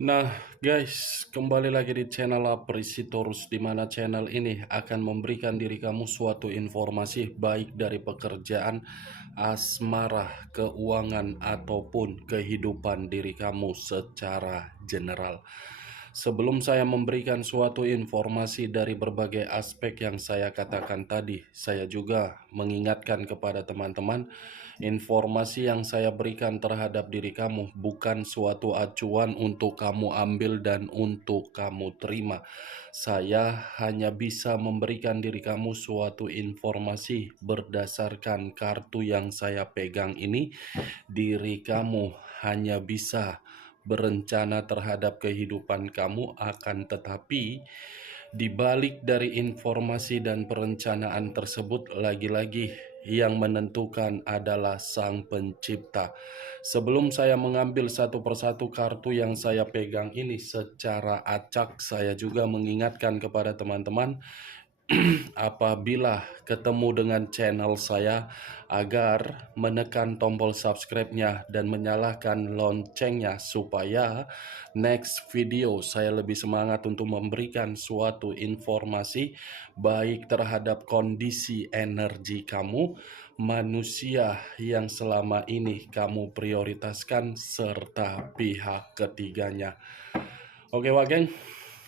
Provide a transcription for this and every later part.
Nah, guys, kembali lagi di channel Aprisitorus, di mana channel ini akan memberikan diri kamu suatu informasi baik dari pekerjaan, asmara, keuangan, ataupun kehidupan diri kamu secara general. Sebelum saya memberikan suatu informasi dari berbagai aspek yang saya katakan tadi, saya juga mengingatkan kepada teman-teman, informasi yang saya berikan terhadap diri kamu bukan suatu acuan untuk kamu ambil dan untuk kamu terima. Saya hanya bisa memberikan diri kamu suatu informasi berdasarkan kartu yang saya pegang ini. Diri kamu hanya bisa berencana terhadap kehidupan kamu, akan tetapi di balik dari informasi dan perencanaan tersebut, lagi-lagi yang menentukan adalah Sang Pencipta. Sebelum saya mengambil satu persatu kartu yang saya pegang ini secara acak, saya juga mengingatkan kepada teman-teman apabila ketemu dengan channel saya agar menekan tombol subscribe-nya dan menyalakan loncengnya supaya next video saya lebih semangat untuk memberikan suatu informasi baik terhadap kondisi energi kamu, manusia yang selama ini kamu prioritaskan, serta pihak ketiganya. Oke, Wageng,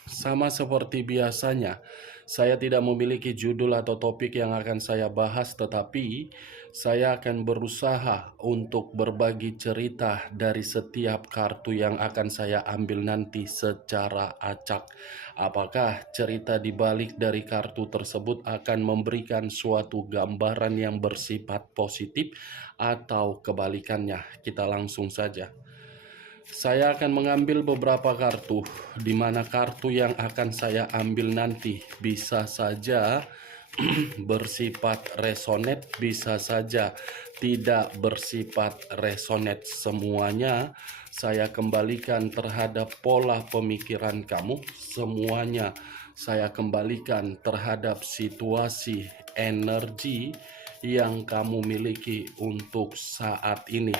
sama seperti biasanya, saya tidak memiliki judul atau topik yang akan saya bahas, tetapi saya akan berusaha untuk berbagi cerita dari setiap kartu yang akan saya ambil nanti secara acak. Apakah cerita di balik dari kartu tersebut akan memberikan suatu gambaran yang bersifat positif atau kebalikannya? Kita langsung saja. Saya akan mengambil beberapa kartu, di mana kartu yang akan saya ambil nanti bisa saja bersifat resonate, bisa saja tidak bersifat resonate. Semuanya saya kembalikan terhadap pola pemikiran kamu, semuanya saya kembalikan terhadap situasi energi yang kamu miliki untuk saat ini.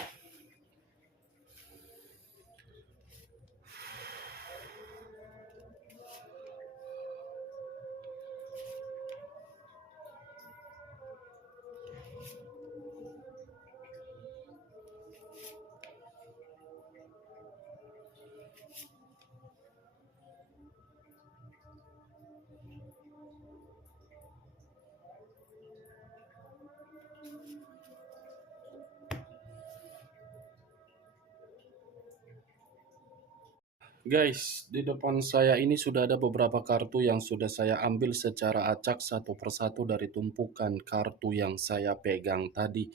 Guys, di depan saya ini sudah ada beberapa kartu yang sudah saya ambil secara acak satu persatu dari tumpukan kartu yang saya pegang tadi.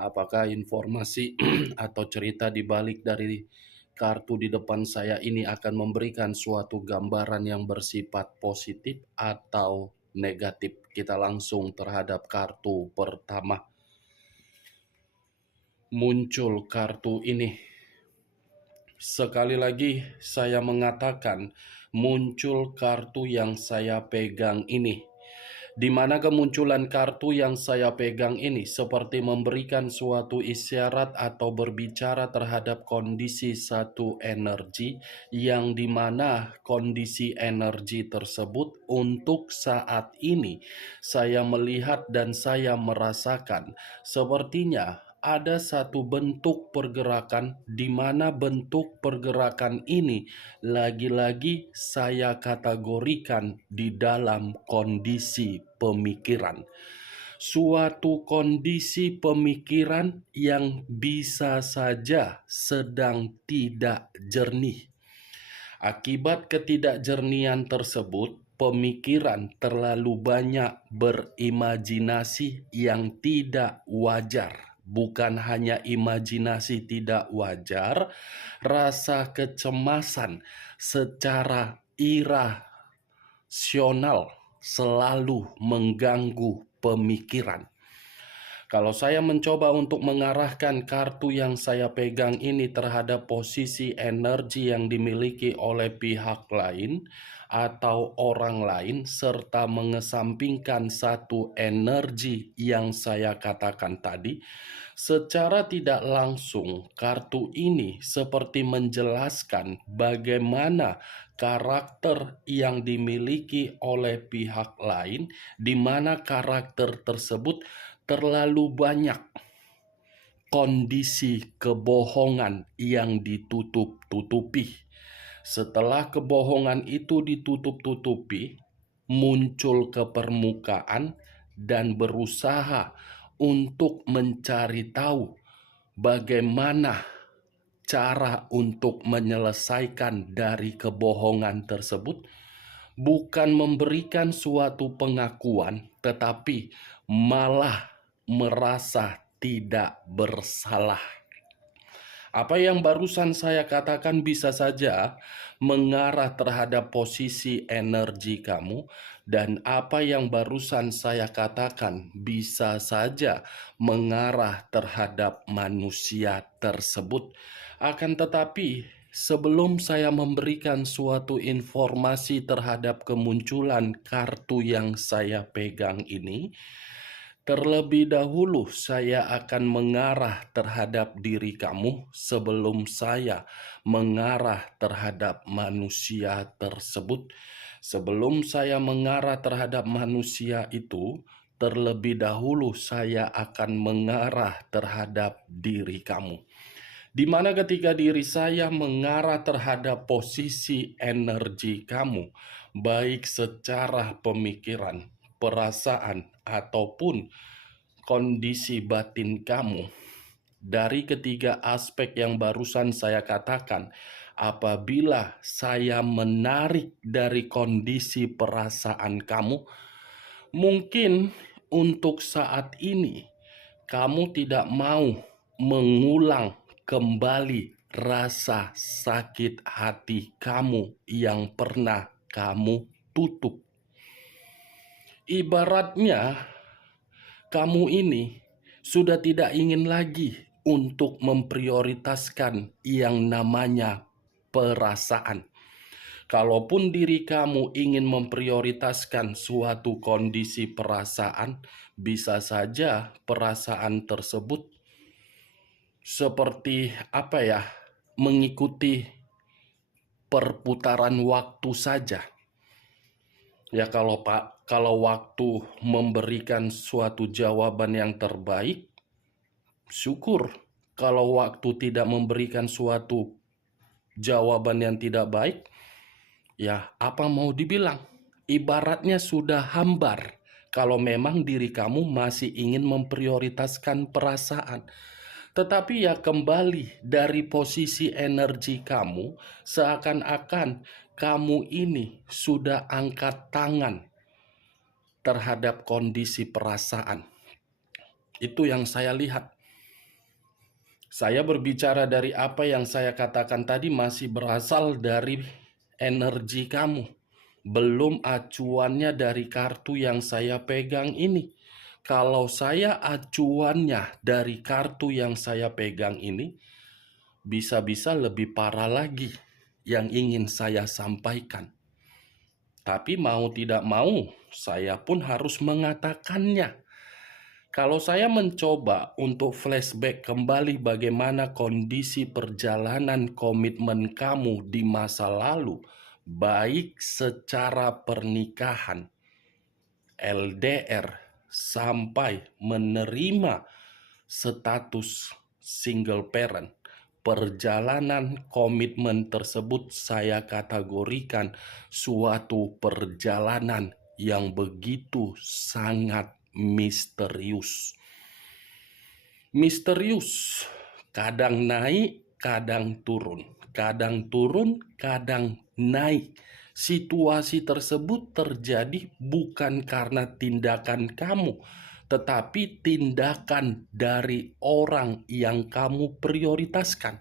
Apakah informasi atau cerita di balik dari kartu di depan saya ini akan memberikan suatu gambaran yang bersifat positif atau negatif? Kita langsung terhadap kartu pertama. Muncul kartu ini. Sekali lagi saya mengatakan, muncul kartu yang saya pegang ini. Di mana kemunculan kartu yang saya pegang ini seperti memberikan suatu isyarat atau berbicara terhadap kondisi satu energi, yang dimana kondisi energi tersebut untuk saat ini saya melihat dan saya merasakan sepertinya ada satu bentuk pergerakan, di mana bentuk pergerakan ini lagi-lagi saya kategorikan di dalam kondisi pemikiran. Suatu kondisi pemikiran yang bisa saja sedang tidak jernih. Akibat ketidakjernihan tersebut, pemikiran terlalu banyak berimajinasi yang tidak wajar. Bukan hanya imajinasi tidak wajar, rasa kecemasan secara irasional selalu mengganggu pemikiran. Kalau saya mencoba untuk mengarahkan kartu yang saya pegang ini terhadap posisi energi yang dimiliki oleh pihak lain atau orang lain, serta mengesampingkan satu energi yang saya katakan tadi, secara tidak langsung kartu ini seperti menjelaskan bagaimana karakter yang dimiliki oleh pihak lain, di mana karakter tersebut terlalu banyak kondisi kebohongan yang ditutup-tutupi. Setelah kebohongan itu ditutup-tutupi, muncul ke permukaan dan berusaha untuk mencari tahu bagaimana cara untuk menyelesaikan dari kebohongan tersebut, bukan memberikan suatu pengakuan, tetapi malah merasa tidak bersalah. Apa yang barusan saya katakan bisa saja mengarah terhadap posisi energi kamu, dan apa yang barusan saya katakan bisa saja mengarah terhadap manusia tersebut. Akan tetapi, sebelum saya memberikan suatu informasi terhadap kemunculan kartu yang saya pegang ini, terlebih dahulu saya akan mengarah terhadap diri kamu sebelum saya mengarah terhadap manusia tersebut. Sebelum saya mengarah terhadap manusia itu, terlebih dahulu saya akan mengarah terhadap diri kamu. Di mana ketika diri saya mengarah terhadap posisi energi kamu, baik secara pemikiran, perasaan, ataupun kondisi batin kamu, dari ketiga aspek yang barusan saya katakan, apabila saya menarik dari kondisi perasaan kamu, mungkin untuk saat ini kamu tidak mau mengulang kembali rasa sakit hati kamu yang pernah kamu tutup. Ibaratnya kamu ini sudah tidak ingin lagi untuk memprioritaskan yang namanya perasaan. Kalaupun diri kamu ingin memprioritaskan suatu kondisi perasaan, bisa saja perasaan tersebut seperti mengikuti perputaran waktu saja. Ya kalau waktu memberikan suatu jawaban yang terbaik, syukur. Kalau waktu tidak memberikan suatu jawaban yang tidak baik, ya apa mau dibilang? Ibaratnya sudah hambar kalau memang diri kamu masih ingin memprioritaskan perasaan. Tetapi ya kembali dari posisi energi kamu, seakan-akan kamu ini sudah angkat tangan terhadap kondisi perasaan. Itu yang saya lihat. Saya berbicara dari apa yang saya katakan tadi masih berasal dari energi kamu. Belum acuannya dari kartu yang saya pegang ini. Kalau saya acuannya dari kartu yang saya pegang ini, bisa-bisa lebih parah lagi yang ingin saya sampaikan. Tapi mau tidak mau, saya pun harus mengatakannya. Kalau saya mencoba untuk flashback kembali bagaimana kondisi perjalanan komitmen kamu di masa lalu, baik secara pernikahan, LDR, sampai menerima status single parent, perjalanan komitmen tersebut saya kategorikan suatu perjalanan yang begitu sangat misterius. Misterius, kadang naik, kadang turun, kadang naik. Situasi tersebut terjadi bukan karena tindakan kamu, tetapi tindakan dari orang yang kamu prioritaskan.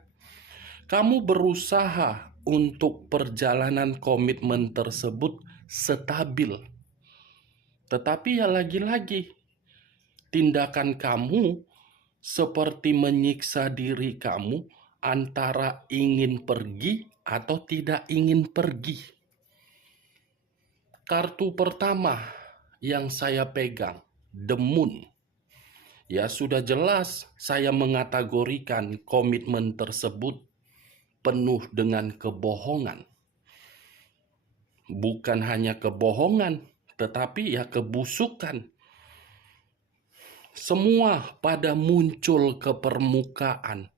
Kamu berusaha untuk perjalanan komitmen tersebut stabil. Tetapi ya lagi-lagi, tindakan kamu seperti menyiksa diri kamu antara ingin pergi atau tidak ingin pergi. Kartu pertama yang saya pegang, The Moon. Ya, sudah jelas saya mengategorikan komitmen tersebut penuh dengan kebohongan. Bukan hanya kebohongan, tetapi ya kebusukan. Semua pada muncul ke permukaan.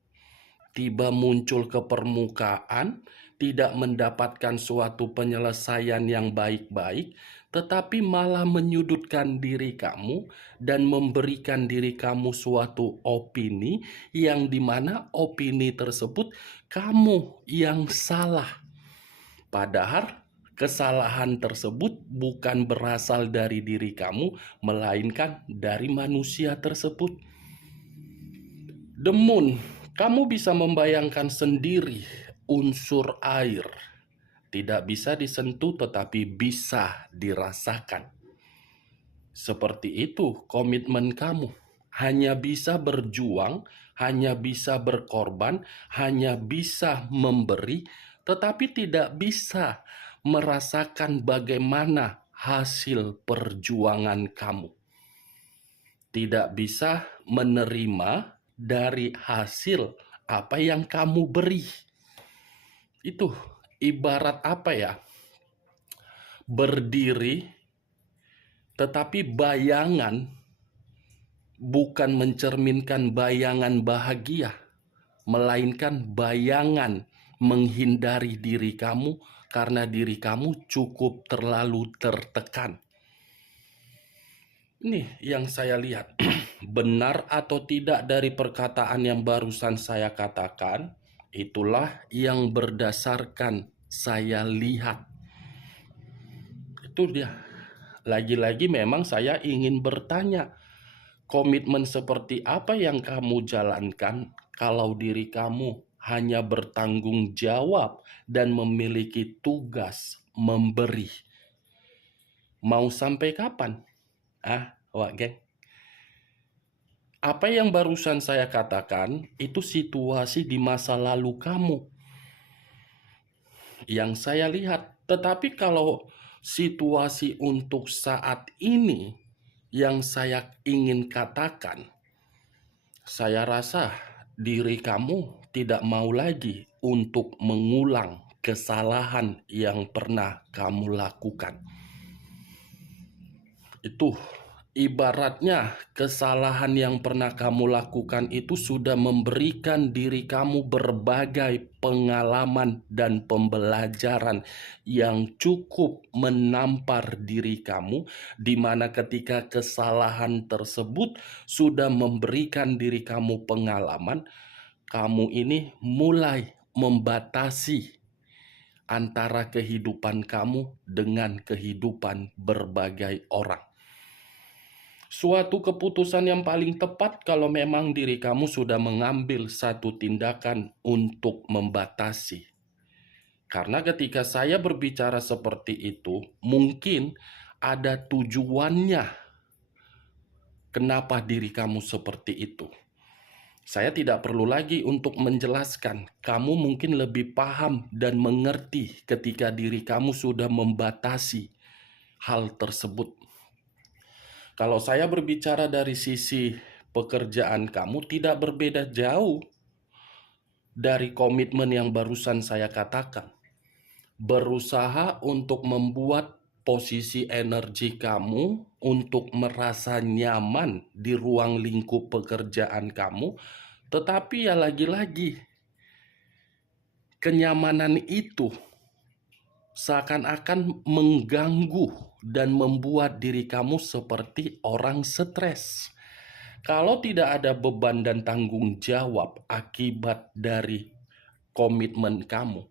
Tiba muncul ke permukaan, tidak mendapatkan suatu penyelesaian yang baik-baik, tetapi malah menyudutkan diri kamu dan memberikan diri kamu suatu opini yang dimana opini tersebut kamu yang salah. Padahal kesalahan tersebut bukan berasal dari diri kamu, melainkan dari manusia tersebut. The Moon, kamu bisa membayangkan sendiri unsur air. Tidak bisa disentuh tetapi bisa dirasakan. Seperti itu komitmen kamu. Hanya bisa berjuang, hanya bisa berkorban, hanya bisa memberi, tetapi tidak bisa merasakan bagaimana hasil perjuangan kamu. Tidak bisa menerima dari hasil apa yang kamu beri. Itu ibarat apa ya? Berdiri, tetapi bayangan bukan mencerminkan bayangan bahagia, melainkan bayangan menghindari diri kamu karena diri kamu cukup terlalu tertekan. Ini yang saya lihat. Benar atau tidak dari perkataan yang barusan saya katakan, itulah yang berdasarkan saya lihat. Itu dia. Lagi-lagi memang saya ingin bertanya, komitmen seperti apa yang kamu jalankan kalau diri kamu hanya bertanggung jawab dan memiliki tugas memberi? Mau sampai kapan? Wak geng. Apa yang barusan saya katakan itu situasi di masa lalu kamu yang saya lihat. Tetapi kalau situasi untuk saat ini yang saya ingin katakan, saya rasa diri kamu tidak mau lagi untuk mengulang kesalahan yang pernah kamu lakukan. Itu ibaratnya kesalahan yang pernah kamu lakukan itu sudah memberikan diri kamu berbagai pengalaman dan pembelajaran yang cukup menampar diri kamu, di mana ketika kesalahan tersebut sudah memberikan diri kamu pengalaman, kamu ini mulai membatasi antara kehidupan kamu dengan kehidupan berbagai orang. Suatu keputusan yang paling tepat kalau memang diri kamu sudah mengambil satu tindakan untuk membatasi. Karena ketika saya berbicara seperti itu, mungkin ada tujuannya kenapa diri kamu seperti itu. Saya tidak perlu lagi untuk menjelaskan. Kamu mungkin lebih paham dan mengerti ketika diri kamu sudah membatasi hal tersebut. Kalau saya berbicara dari sisi pekerjaan kamu, tidak berbeda jauh dari komitmen yang barusan saya katakan. Berusaha untuk membuat posisi energi kamu untuk merasa nyaman di ruang lingkup pekerjaan kamu, tetapi ya lagi-lagi kenyamanan itu seakan-akan mengganggu dan membuat diri kamu seperti orang stres. Kalau tidak ada beban dan tanggung jawab akibat dari komitmen kamu,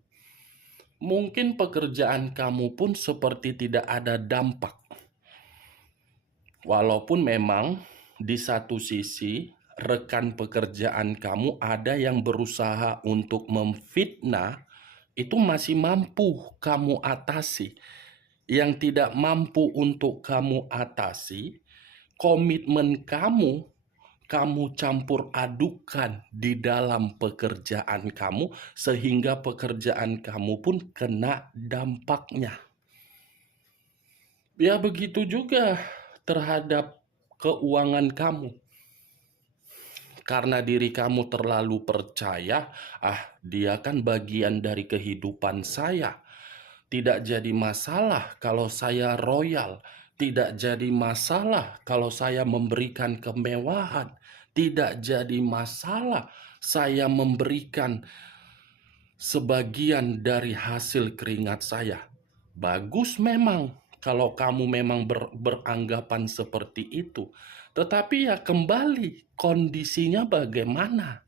mungkin pekerjaan kamu pun seperti tidak ada dampak. Walaupun memang di satu sisi rekan pekerjaan kamu ada yang berusaha untuk memfitnah, itu masih mampu kamu atasi. Yang tidak mampu untuk kamu atasi, komitmen kamu campur adukan di dalam pekerjaan kamu, sehingga pekerjaan kamu pun kena dampaknya. Ya begitu juga terhadap keuangan kamu. Karena diri kamu terlalu percaya, dia kan bagian dari kehidupan saya. Tidak jadi masalah kalau saya royal. Tidak jadi masalah kalau saya memberikan kemewahan. Tidak jadi masalah saya memberikan sebagian dari hasil keringat saya. Bagus memang kalau kamu memang beranggapan seperti itu. Tetapi ya kembali, kondisinya bagaimana?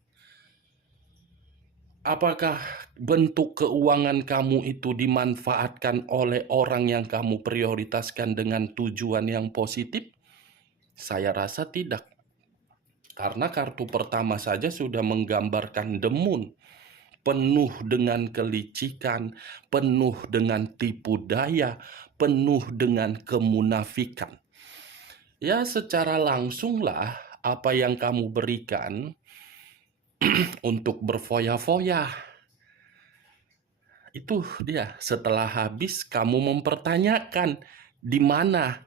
Apakah bentuk keuangan kamu itu dimanfaatkan oleh orang yang kamu prioritaskan dengan tujuan yang positif? Saya rasa tidak. Karena kartu pertama saja sudah menggambarkan demun, penuh dengan kelicikan, penuh dengan tipu daya, penuh dengan kemunafikan. Ya secara langsunglah apa yang kamu berikan untuk berfoya-foya. Itu dia, setelah habis kamu mempertanyakan di mana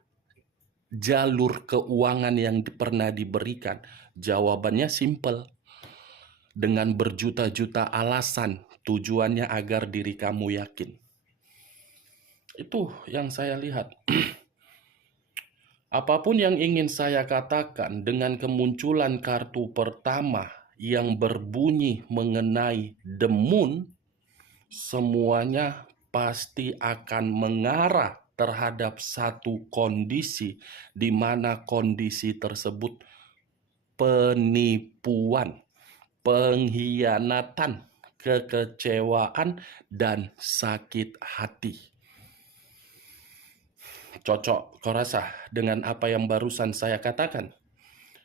jalur keuangan yang pernah diberikan. Jawabannya simpel. Dengan berjuta-juta alasan, tujuannya agar diri kamu yakin. Itu yang saya lihat. Apapun yang ingin saya katakan dengan kemunculan kartu pertama yang berbunyi mengenai the moon, semuanya pasti akan mengarah terhadap satu kondisi di mana kondisi tersebut penipuan, pengkhianatan, kekecewaan, dan sakit hati. Cocok kau rasa dengan apa yang barusan saya katakan?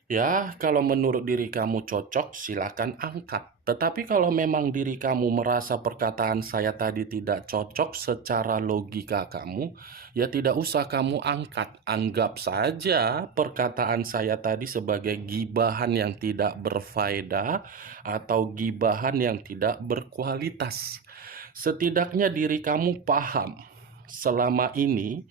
Ya, kalau menurut diri kamu cocok, silakan angkat. Tetapi kalau memang diri kamu merasa perkataan saya tadi tidak cocok secara logika kamu, ya tidak usah kamu angkat. Anggap saja perkataan saya tadi sebagai gibahan yang tidak berfaedah atau gibahan yang tidak berkualitas. Setidaknya diri kamu paham selama ini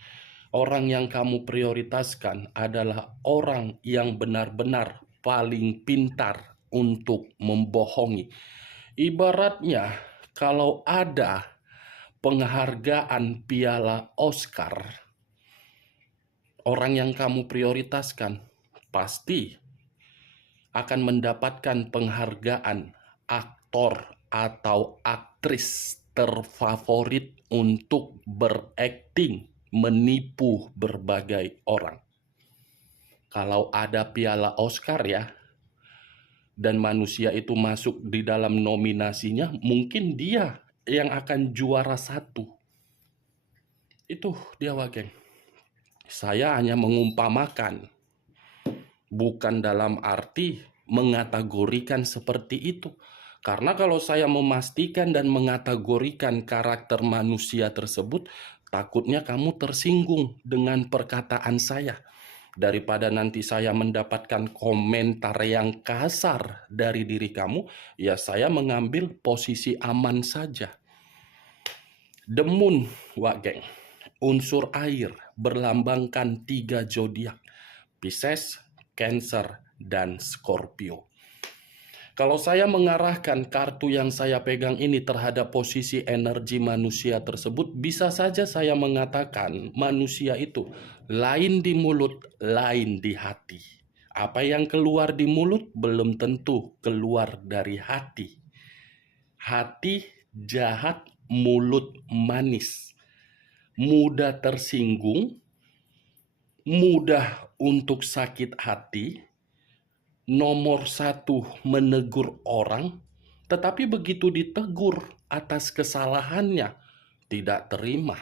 orang yang kamu prioritaskan adalah orang yang benar-benar paling pintar untuk membohongi. Ibaratnya kalau ada penghargaan piala Oscar, orang yang kamu prioritaskan pasti akan mendapatkan penghargaan aktor atau aktris terfavorit untuk berakting menipu berbagai orang. Kalau ada piala Oscar ya, dan manusia itu masuk di dalam nominasinya, mungkin dia yang akan juara satu. Itu dia Wageng. Saya hanya mengumpamakan, bukan dalam arti mengategorikan seperti itu. Karena kalau saya memastikan dan mengategorikan karakter manusia tersebut, takutnya kamu tersinggung dengan perkataan saya. Daripada nanti saya mendapatkan komentar yang kasar dari diri kamu, ya saya mengambil posisi aman saja. The moon, Wageng, unsur air, berlambangkan 3 zodiak, Pisces, Cancer, dan Scorpio. Kalau saya mengarahkan kartu yang saya pegang ini terhadap posisi energi manusia tersebut, bisa saja saya mengatakan manusia itu lain di mulut, lain di hati. Apa yang keluar di mulut belum tentu keluar dari hati. Hati jahat, mulut manis. Mudah tersinggung, mudah untuk sakit hati. Nomor 1 menegur orang, tetapi begitu ditegur atas kesalahannya, tidak terima.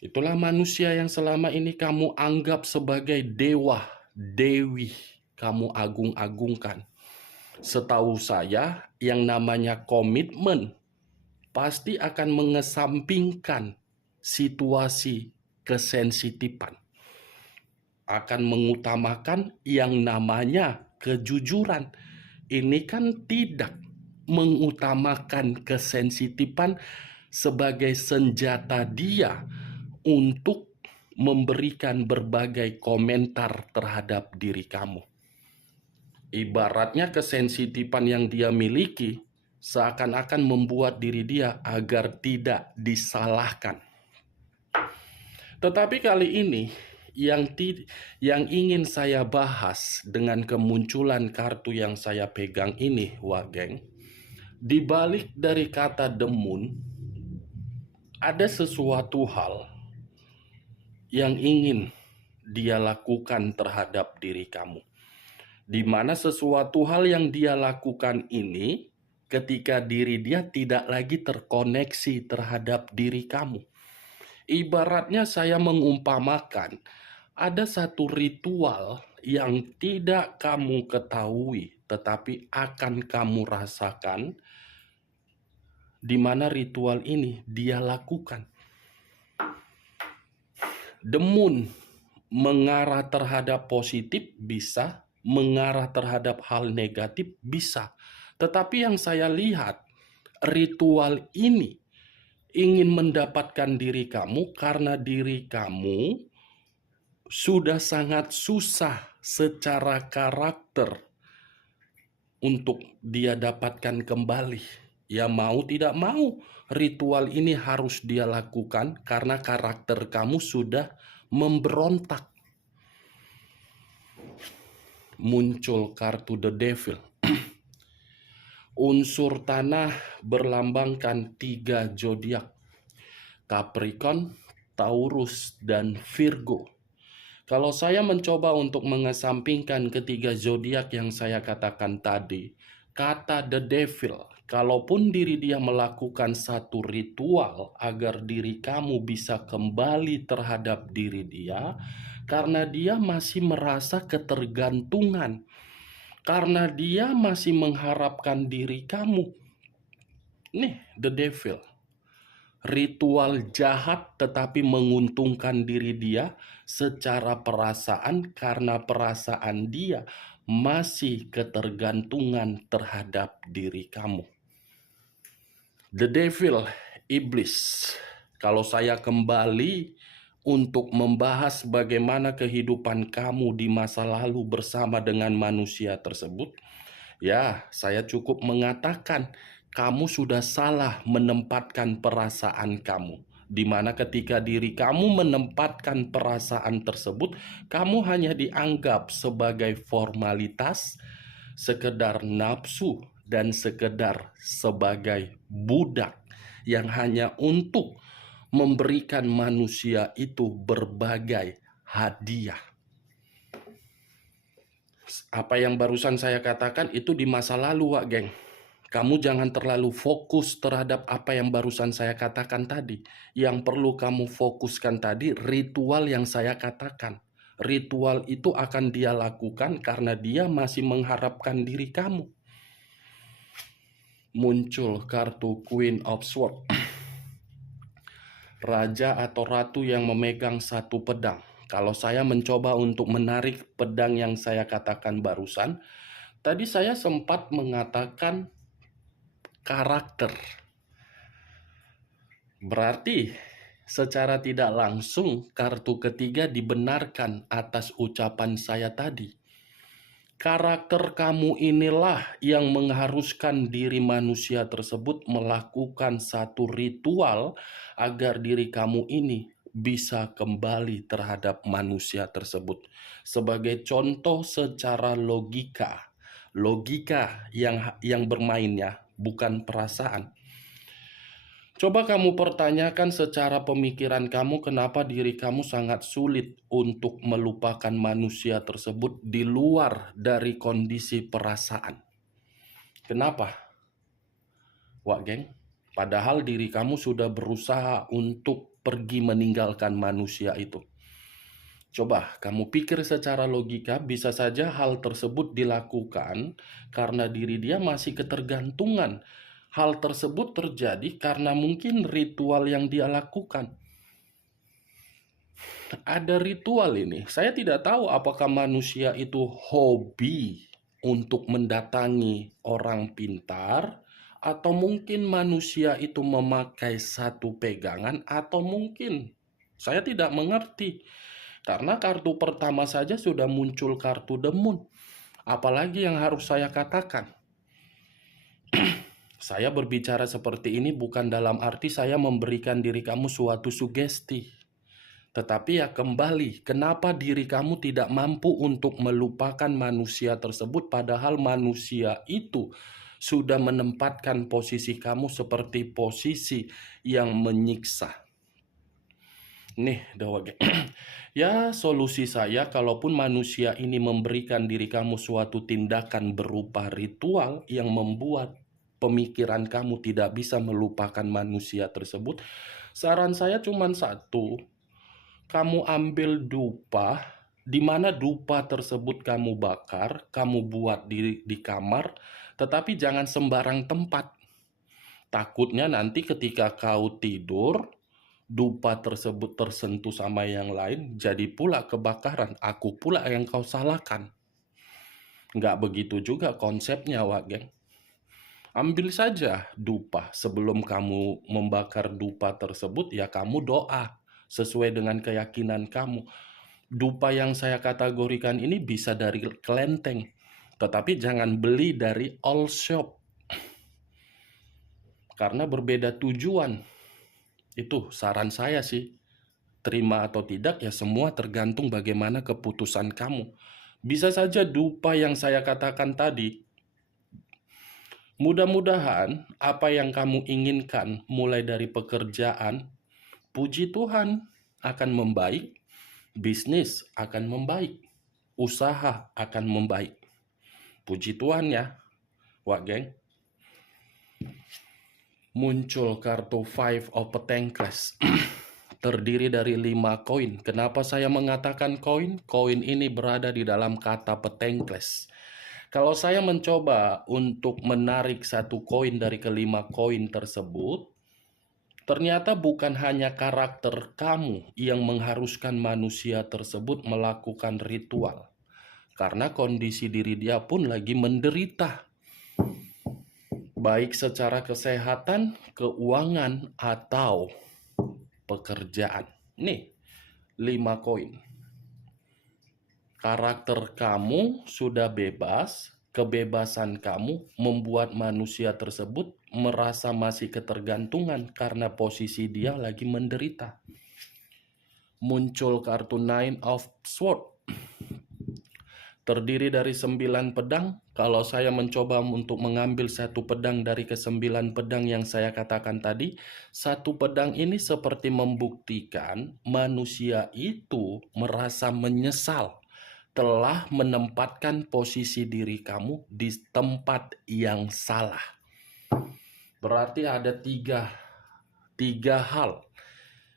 Itulah manusia yang selama ini kamu anggap sebagai dewa, dewi, kamu agung-agungkan. Setahu saya, yang namanya komitmen pasti akan mengesampingkan situasi kesensitifan. akan mengutamakan yang namanya kejujuran. Ini kan tidak mengutamakan kesensitifan sebagai senjata dia untuk memberikan berbagai komentar terhadap diri kamu. Ibaratnya kesensitifan yang dia miliki seakan-akan membuat diri dia agar tidak disalahkan. Tetapi kali ini yang ingin saya bahas dengan kemunculan kartu yang saya pegang ini, Wak Geng, di balik dari kata demun ada sesuatu hal yang ingin dia lakukan terhadap diri kamu. Di mana sesuatu hal yang dia lakukan ini ketika diri dia tidak lagi terkoneksi terhadap diri kamu. Ibaratnya saya mengumpamakan ada satu ritual yang tidak kamu ketahui tetapi akan kamu rasakan di mana ritual ini dia lakukan. Demun mengarah terhadap positif bisa, mengarah terhadap hal negatif bisa. Tetapi yang saya lihat, ritual ini ingin mendapatkan diri kamu karena diri kamu sudah sangat susah secara karakter untuk dia dapatkan kembali. Ya mau tidak mau, ritual ini harus dia lakukan karena karakter kamu sudah memberontak. Muncul kartu The Devil. Unsur tanah berlambangkan 3 zodiak, Capricorn, Taurus, dan Virgo. Kalau saya mencoba untuk mengesampingkan ketiga zodiak yang saya katakan tadi, kata The Devil, kalaupun diri dia melakukan satu ritual agar diri kamu bisa kembali terhadap diri dia, karena dia masih merasa ketergantungan, karena dia masih mengharapkan diri kamu. Nih, The Devil. Ritual jahat tetapi menguntungkan diri dia secara perasaan karena perasaan dia masih ketergantungan terhadap diri kamu. The Devil, iblis. Kalau saya kembali untuk membahas bagaimana kehidupan kamu di masa lalu bersama dengan manusia tersebut, ya, saya cukup mengatakan kamu sudah salah menempatkan perasaan kamu. Di mana ketika diri kamu menempatkan perasaan tersebut, kamu hanya dianggap sebagai formalitas, sekedar nafsu, dan sekedar sebagai budak yang hanya untuk memberikan manusia itu berbagai hadiah. Apa yang barusan saya katakan itu di masa lalu, Wak Geng. Kamu jangan terlalu fokus terhadap apa yang barusan saya katakan tadi. Yang perlu kamu fokuskan tadi ritual yang saya katakan. Ritual itu akan dia lakukan karena dia masih mengharapkan diri kamu. Muncul kartu Queen of Swords. Raja atau ratu yang memegang satu pedang. Kalau saya mencoba untuk menarik pedang yang saya katakan barusan, tadi saya sempat mengatakan karakter. Berarti secara tidak langsung kartu ketiga dibenarkan atas ucapan saya tadi. Karakter kamu inilah yang mengharuskan diri manusia tersebut melakukan satu ritual agar diri kamu ini bisa kembali terhadap manusia tersebut. Sebagai contoh secara logika yang bermainnya bukan perasaan. Coba kamu pertanyakan secara pemikiran kamu kenapa diri kamu sangat sulit untuk melupakan manusia tersebut di luar dari kondisi perasaan. Kenapa? Wak Geng, padahal diri kamu sudah berusaha untuk pergi meninggalkan manusia itu. Coba kamu pikir secara logika, bisa saja hal tersebut dilakukan karena diri dia masih ketergantungan. Hal tersebut terjadi karena mungkin ritual yang dia lakukan. ada ritual ini. Saya tidak tahu apakah manusia itu hobi untuk mendatangi orang pintar, atau mungkin manusia itu memakai satu pegangan, atau mungkin saya tidak mengerti. Karena kartu pertama saja sudah muncul kartu The Moon. Apalagi yang harus saya katakan? Saya berbicara seperti ini bukan dalam arti saya memberikan diri kamu suatu sugesti. Tetapi ya kembali, kenapa diri kamu tidak mampu untuk melupakan manusia tersebut padahal manusia itu sudah menempatkan posisi kamu seperti posisi yang menyiksa. Nih, Dawage. Ya, solusi saya kalaupun manusia ini memberikan diri kamu suatu tindakan berupa ritual yang membuat pemikiran kamu tidak bisa melupakan manusia tersebut, saran saya cuma satu. Kamu ambil dupa, di mana dupa tersebut kamu bakar, kamu buat di kamar, tetapi jangan sembarang tempat. Takutnya nanti ketika kau tidur, dupa tersebut tersentuh sama yang lain, jadi pula kebakaran. Aku pula yang kau salahkan. Nggak begitu juga konsepnya, Wak Geng. Ambil saja dupa. Sebelum kamu membakar dupa tersebut, ya kamu doa sesuai dengan keyakinan kamu. Dupa yang saya kategorikan ini bisa dari kelenteng, tetapi jangan beli dari all shop karena berbeda tujuan. Itu saran saya sih. Terima atau tidak ya semua tergantung bagaimana keputusan kamu. Bisa saja dupa yang saya katakan tadi. Mudah-mudahan apa yang kamu inginkan mulai dari pekerjaan, puji Tuhan, akan membaik, bisnis akan membaik, usaha akan membaik. Puji Tuhan ya, Wak Geng. Muncul kartu Five of Pentacles. Terdiri dari 5 koin. Kenapa saya mengatakan koin? Koin ini berada di dalam kata Pentacles. Kalau saya mencoba untuk menarik satu koin dari kelima koin tersebut, ternyata bukan hanya karakter kamu yang mengharuskan manusia tersebut melakukan ritual. Karena kondisi diri dia pun lagi menderita. Baik secara kesehatan, keuangan, atau pekerjaan. Nih, 5 koin. Karakter kamu sudah bebas, kebebasan kamu membuat manusia tersebut merasa masih ketergantungan karena posisi dia lagi menderita. Muncul kartu Nine of Swords. Terdiri dari 9 pedang. Kalau saya mencoba untuk mengambil satu pedang dari ke-9 pedang yang saya katakan tadi, satu pedang ini seperti membuktikan manusia itu merasa menyesal telah menempatkan posisi diri kamu di tempat yang salah. Berarti ada tiga hal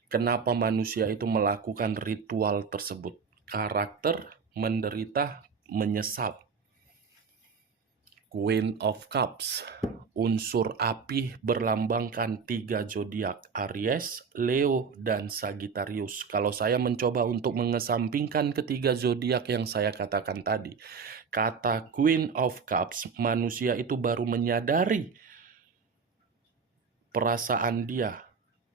kenapa manusia itu melakukan ritual tersebut. Karakter, menderita, menyesal. Queen of Cups, unsur api berlambangkan 3 zodiak, Aries, Leo, dan Sagittarius. Kalau saya mencoba untuk mengesampingkan ketiga zodiak yang saya katakan tadi, kata Queen of Cups, manusia itu baru menyadari perasaan dia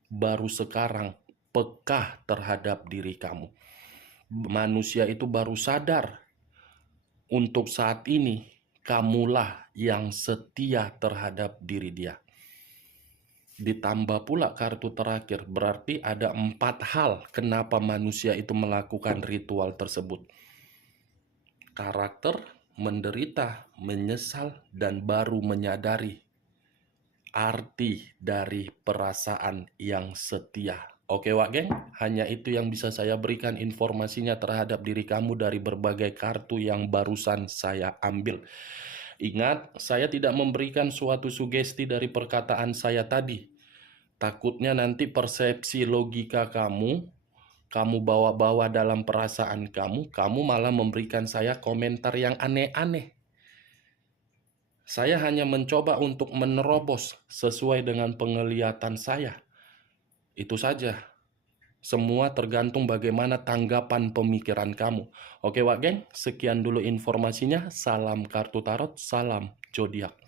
baru sekarang peka terhadap diri kamu. Manusia itu baru sadar untuk saat ini kamulah yang setia terhadap diri dia. Ditambah pula kartu terakhir, berarti ada 4 hal kenapa manusia itu melakukan ritual tersebut. Karakter, menderita, menyesal, dan baru menyadari arti dari perasaan yang setia. Oke Wak Geng, hanya itu yang bisa saya berikan informasinya terhadap diri kamu dari berbagai kartu yang barusan saya ambil. Ingat, saya tidak memberikan suatu sugesti dari perkataan saya tadi. Takutnya nanti persepsi logika kamu bawa-bawa dalam perasaan kamu malah memberikan saya komentar yang aneh-aneh. Saya hanya mencoba untuk menerobos sesuai dengan penglihatan saya. Itu saja. Semua tergantung bagaimana tanggapan pemikiran kamu. Oke, Wak Geng, sekian dulu informasinya. Salam kartu tarot, salam zodiak.